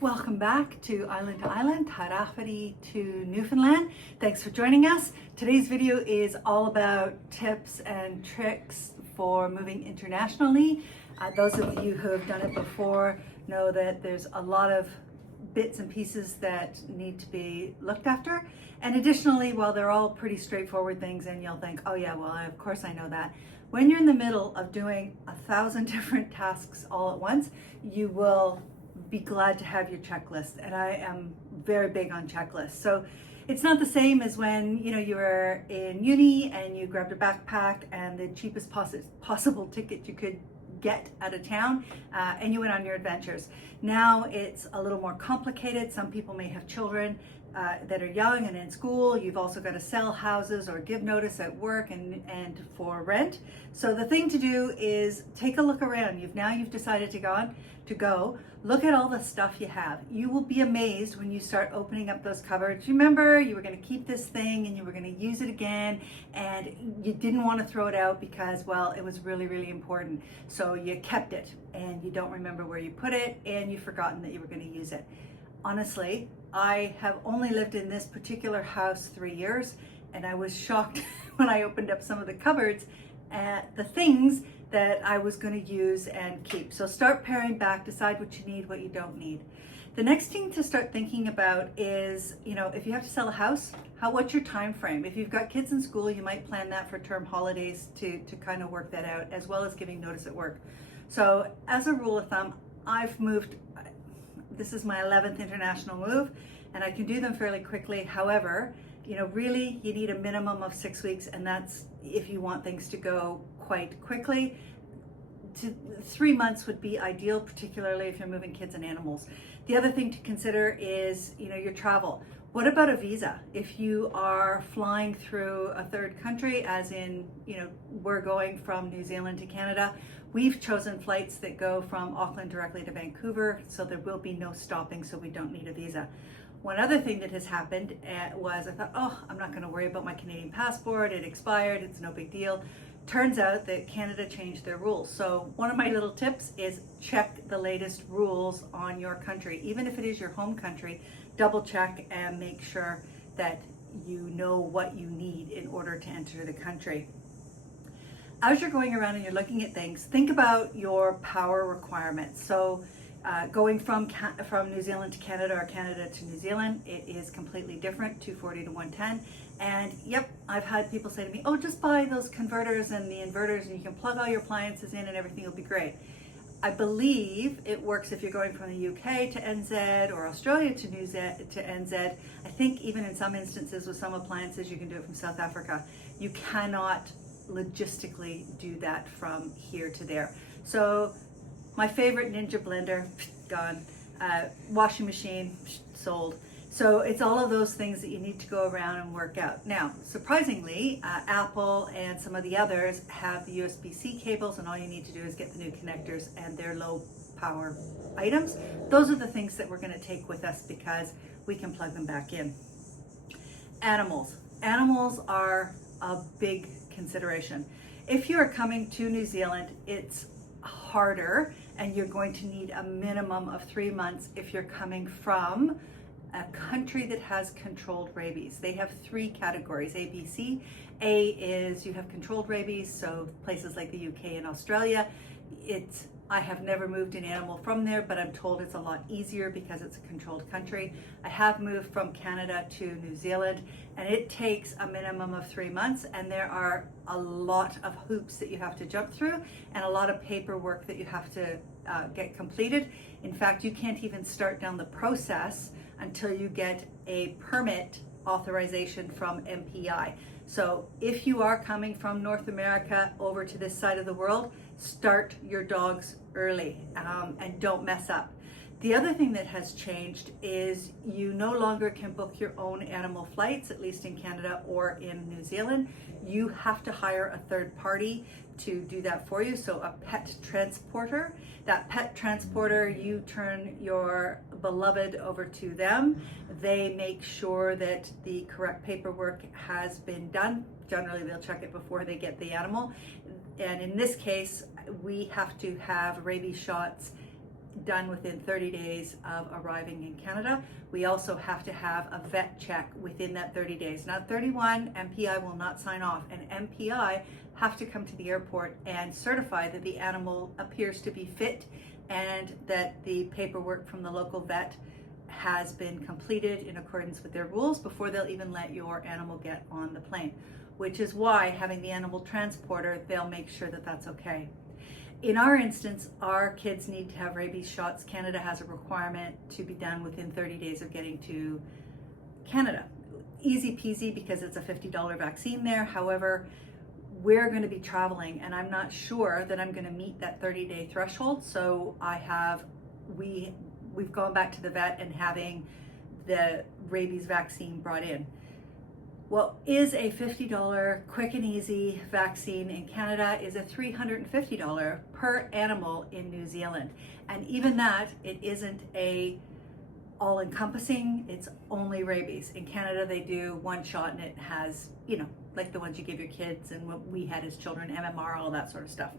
Welcome back to Island, Tarafari to Newfoundland. Thanks for joining us. Today's video is all about tips and tricks for moving internationally. Those of you who have done it before know that there's a lot of bits and pieces that need to be looked after. And additionally, while they're all pretty straightforward things and you'll think, oh yeah, well, of course I know that. When you're in the middle of doing 1,000 different tasks all at once, you will be glad to have your checklist, and I am very big on checklists. So it's not the same as when you were in uni and you grabbed a backpack and the cheapest possible ticket you could get out of town and you went on your adventures. Now it's a little more complicated. Some people may have children that are young and in school. You've also got to sell houses or give notice at work and for rent. So the thing to do is take a look around. You've decided to go. Look at all the stuff you have. You will be amazed when you start opening up those cupboards. Remember, you were going to keep this thing and you were going to use it again, and you didn't want to throw it out because, well, it was really, really important. So you kept it and you don't remember where you put it and you've forgotten that you were going to use it. Honestly, I have only lived in this particular house 3 years, and I was shocked when I opened up some of the cupboards at the things that I was going to use and keep. So start paring back, decide what you need, what you don't need. The next thing to start thinking about is, if you have to sell a house, what's your time frame? If you've got kids in school, you might plan that for term holidays to kind of work that out, as well as giving notice at work. So as a rule of thumb, I've moved, this is my 11th international move, and I can do them fairly quickly. However, really you need a minimum of 6 weeks, and that's if you want things to go quite quickly. 3 months would be ideal, particularly if you're moving kids and animals. The other thing to consider is, your travel. What about a visa? If you are flying through a third country, as in, we're going from New Zealand to Canada, we've chosen flights that go from Auckland directly to Vancouver, so there will be no stopping, so we don't need a visa. One other thing that has happened was I thought, I'm not going to worry about my Canadian passport. It expired. It's no big deal. Turns out that Canada changed their rules. So one of my little tips is check the latest rules on your country. Even if it is your home country, double check and make sure that you know what you need in order to enter the country. As you're going around and you're looking at things, think about your power requirements. So going from New Zealand to Canada or Canada to New Zealand, it is completely different, 240 to 110. And yep, I've had people say to me, just buy those converters and the inverters and you can plug all your appliances in and everything will be great. I believe it works if you're going from the UK to NZ or Australia to NZ. I think even in some instances with some appliances, you can do it from South Africa. You cannot logistically do that from here to there. So my favorite Ninja blender, gone. Washing machine, sold. So it's all of those things that you need to go around and work out. Now, surprisingly, Apple and some of the others have the USB-C cables, and all you need to do is get the new connectors and their low power items. Those are the things that we're going to take with us because we can plug them back in. Animals. Animals are a big consideration. If you are coming to New Zealand, it's harder, and you're going to need a minimum of 3 months if you're coming from a country that has controlled rabies. They have 3 categories, A, B, C. A is you have controlled rabies, so places like the UK and Australia. I have never moved an animal from there, but I'm told it's a lot easier because it's a controlled country. I have moved from Canada to New Zealand, and it takes a minimum of 3 months, and there are a lot of hoops that you have to jump through and a lot of paperwork that you have to get completed. In fact, you can't even start down the process until you get a permit authorization from MPI. So if you are coming from North America over to this side of the world, start your dogs early and don't mess up. The other thing that has changed is you no longer can book your own animal flights, at least in Canada or in New Zealand. You have to hire a third party to do that for you, so a pet transporter. That pet transporter, you turn your beloved over to them. They make sure that the correct paperwork has been done. Generally, they'll check it before they get the animal. And in this case, we have to have rabies shots done within 30 days of arriving in Canada. We also have to have a vet check within that 30 days. Not 31, MPI will not sign off, and MPI have to come to the airport and certify that the animal appears to be fit and that the paperwork from the local vet has been completed in accordance with their rules before they'll even let your animal get on the plane, which is why having the animal transporter, they'll make sure that that's okay. In our instance, our kids need to have rabies shots. Canada has a requirement to be done within 30 days of getting to Canada. Easy peasy because it's a $50 vaccine there. However, we're going to be traveling and I'm not sure that I'm going to meet that 30-day threshold. So we've gone back to the vet and having the rabies vaccine brought in. What is a $50 quick and easy vaccine in Canada is a $350 per animal in New Zealand. And even that, it isn't a all-encompassing, it's only rabies. In Canada, they do one shot and it has, like the ones you give your kids and what we had as children, MMR, all that sort of stuff.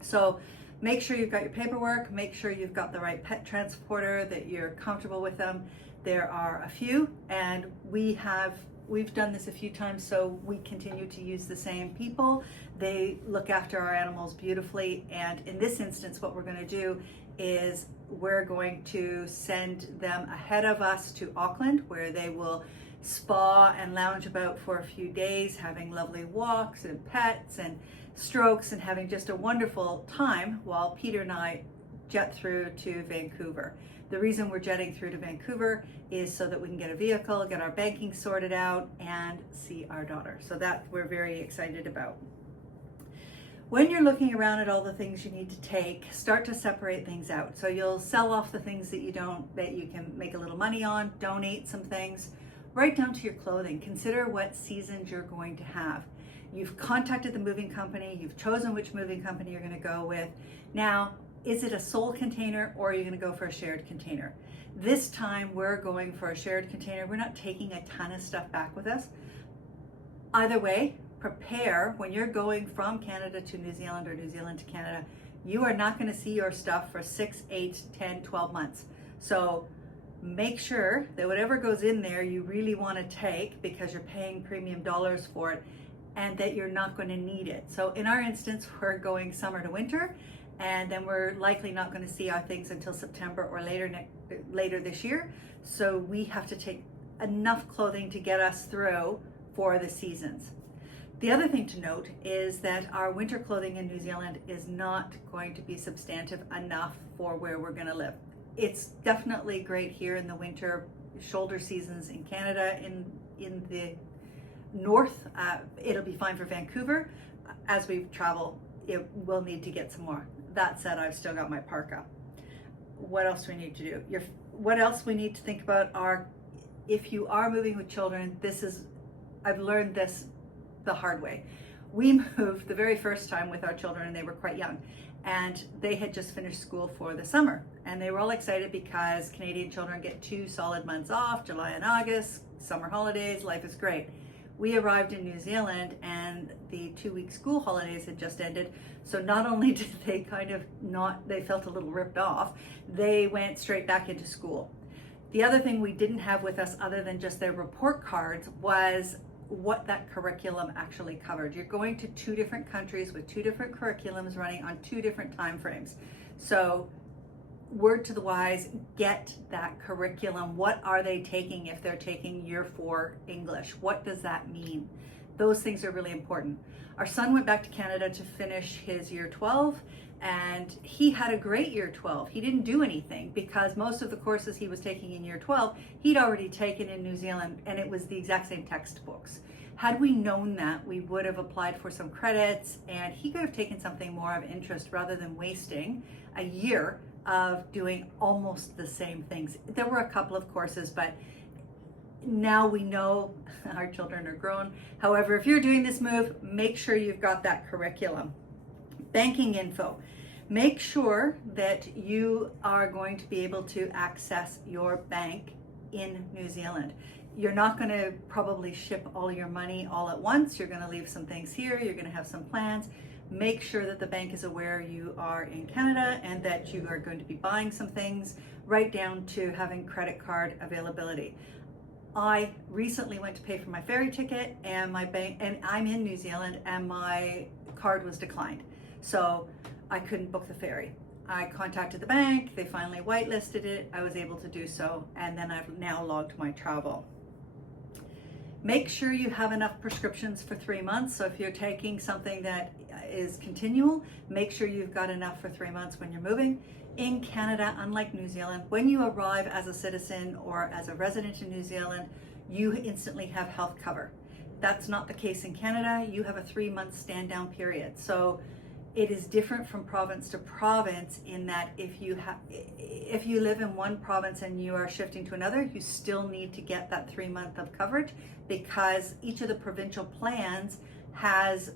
So make sure you've got your paperwork, make sure you've got the right pet transporter, that you're comfortable with them. There are a few, and we've done this a few times, so we continue to use the same people. They look after our animals beautifully, and in this instance, what we're going to do is we're going to send them ahead of us to Auckland, where they will spa and lounge about for a few days, having lovely walks and pets and strokes and having just a wonderful time while Peter and I jet through to Vancouver. The reason we're jetting through to Vancouver is so that we can get a vehicle, get our banking sorted out, and see our daughter. So that we're very excited about. When you're looking around at all the things you need to take, start to separate things out. So you'll sell off the things that you can make a little money on, donate some things, right down to your clothing. Consider what seasons you're going to have. You've contacted the moving company, you've chosen which moving company you're going to go with. Now, is it a sole container or are you going to go for a shared container? This time we're going for a shared container. We're not taking a ton of stuff back with us. Either way, prepare when you're going from Canada to New Zealand or New Zealand to Canada. You are not going to see your stuff for 6, 8, 10, 12 months. So make sure that whatever goes in there you really want to take because you're paying premium dollars for it and that you're not going to need it. So in our instance, we're going summer to winter, and then we're likely not going to see our things until September or later this year. So we have to take enough clothing to get us through for the seasons. The other thing to note is that our winter clothing in New Zealand is not going to be substantive enough for where we're going to live. It's definitely great here in the winter shoulder seasons in Canada. In the north, it'll be fine for Vancouver. As we travel, it will need to get some more. That said, I've still got my parka. What else do we need to do? What else we need to think about are, if you are moving with children, I've learned this the hard way. We moved the very first time with our children and they were quite young, and they had just finished school for the summer, and they were all excited because Canadian children get 2 solid months off, July and August, summer holidays, life is great. We arrived in New Zealand and the 2-week school holidays had just ended. So not only did they they felt a little ripped off, they went straight back into school. The other thing we didn't have with us other than just their report cards was what that curriculum actually covered. You're going to 2 different countries with 2 different curriculums running on 2 different time frames. So word to the wise, get that curriculum. What are they taking if they're taking year 4 English? What does that mean? Those things are really important. Our son went back to Canada to finish his year 12, and he had a great year 12. He didn't do anything because most of the courses he was taking in year 12, he'd already taken in New Zealand, and it was the exact same textbooks. Had we known that, we would have applied for some credits, and he could have taken something more of interest rather than wasting a year of doing almost the same things. There were a couple of courses, but now we know our children are grown. However, if you're doing this move, make sure you've got that curriculum. Banking info. Make sure that you are going to be able to access your bank in New Zealand. You're not going to probably ship all your money all at once. You're going to leave some things here. You're going to have some plans. make sure that the bank is aware you are in Canada and that you are going to be buying some things, right down to having credit card availability. I recently went to pay for my ferry ticket, and my bank, and I'm in New Zealand, and my card was declined. So I couldn't book the ferry. I contacted the bank, they finally whitelisted it, I was able to do so, and then I've now logged my travel. Make sure you have enough prescriptions for 3 months. So if you're taking something that is continual, make sure you've got enough for 3 months when you're moving. In Canada, unlike New Zealand, when you arrive as a citizen or as a resident in New Zealand, you instantly have health cover. That's not the case in Canada. You have a 3-month stand down period. So it is different from province to province in that if you live in one province and you are shifting to another, you still need to get that 3 month of coverage, because each of the provincial plans has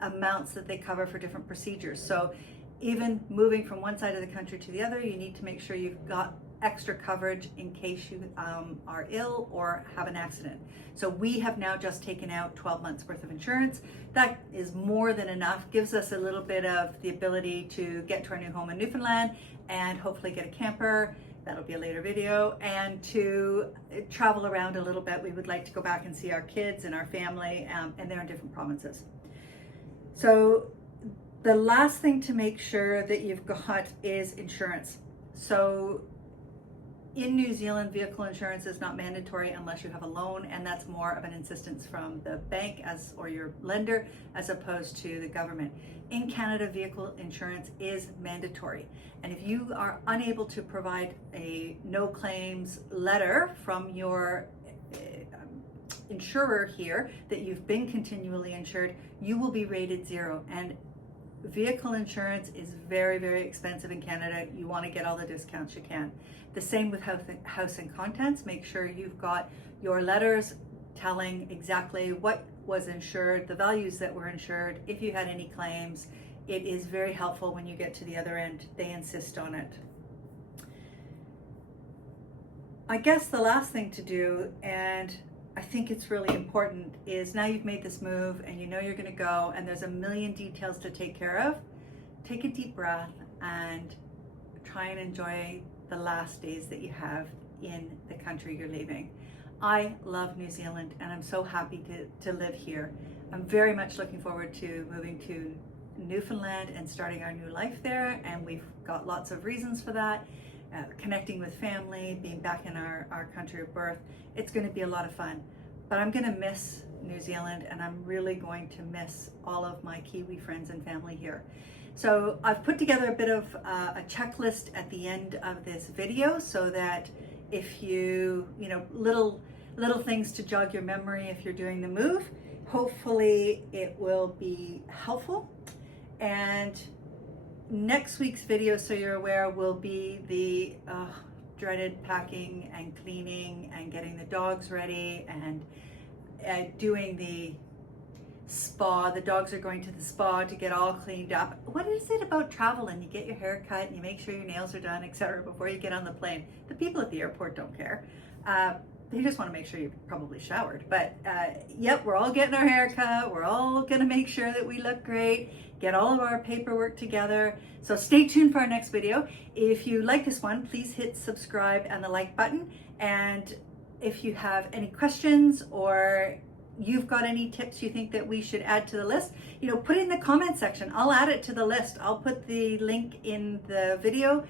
amounts that they cover for different procedures. So even moving from one side of the country to the other, you need to make sure you've got extra coverage in case you are ill or have an accident. So we have now just taken out 12 months worth of insurance. That is more than enough, gives us a little bit of the ability to get to our new home in Newfoundland and hopefully get a camper. That'll be a later video, and to travel around a little bit. We would like to go back and see our kids and our family, and they're in different provinces. So the last thing to make sure that you've got is insurance. So in New Zealand, vehicle insurance is not mandatory unless you have a loan, and that's more of an insistence from the bank or your lender as opposed to the government. In Canada, vehicle insurance is mandatory, and if you are unable to provide a no claims letter from your insurer here that you've been continually insured, you will be rated 0. And vehicle insurance is very, very expensive in Canada. You want to get all the discounts you can. The same with house and contents. Make sure you've got your letters telling exactly what was insured, the values that were insured, if you had any claims. It is very helpful when you get to the other end. They insist on it. I guess the last thing to do, and I think it's really important, is now you've made this move and you know you're going to go and there's a million details to take care of. Take a deep breath and try and enjoy the last days that you have in the country you're leaving. I love New Zealand and I'm so happy to live here. I'm very much looking forward to moving to Newfoundland and starting our new life there, and we've got lots of reasons for that. Connecting with family, being back in our country of birth. It's going to be a lot of fun, but I'm going to miss New Zealand, and I'm really going to miss all of my Kiwi friends and family here. So I've put together a bit of a checklist at the end of this video, so that if you little things to jog your memory if you're doing the move, hopefully it will be helpful. And next week's video, so you're aware, will be the dreaded packing and cleaning and getting the dogs ready and doing the spa. The dogs are going to the spa to get all cleaned up. What is it about travel and you get your hair cut and you make sure your nails are done, etc. before you get on the plane? The people at the airport don't care. They just want to make sure you've probably showered. But yep, we're all getting our hair cut. We're all going to make sure that we look great, get all of our paperwork together. So stay tuned for our next video. If you like this one, please hit subscribe and the like button. And if you have any questions or you've got any tips you think that we should add to the list, put it in the comment section. I'll add it to the list. I'll put the link in the video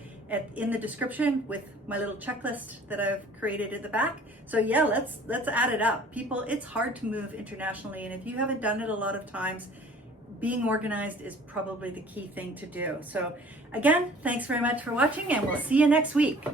in the description with my little checklist that I've created at the back. So yeah, let's add it up. People, it's hard to move internationally, and if you haven't done it a lot of times, being organized is probably the key thing to do. So again, thanks very much for watching, and we'll see you next week.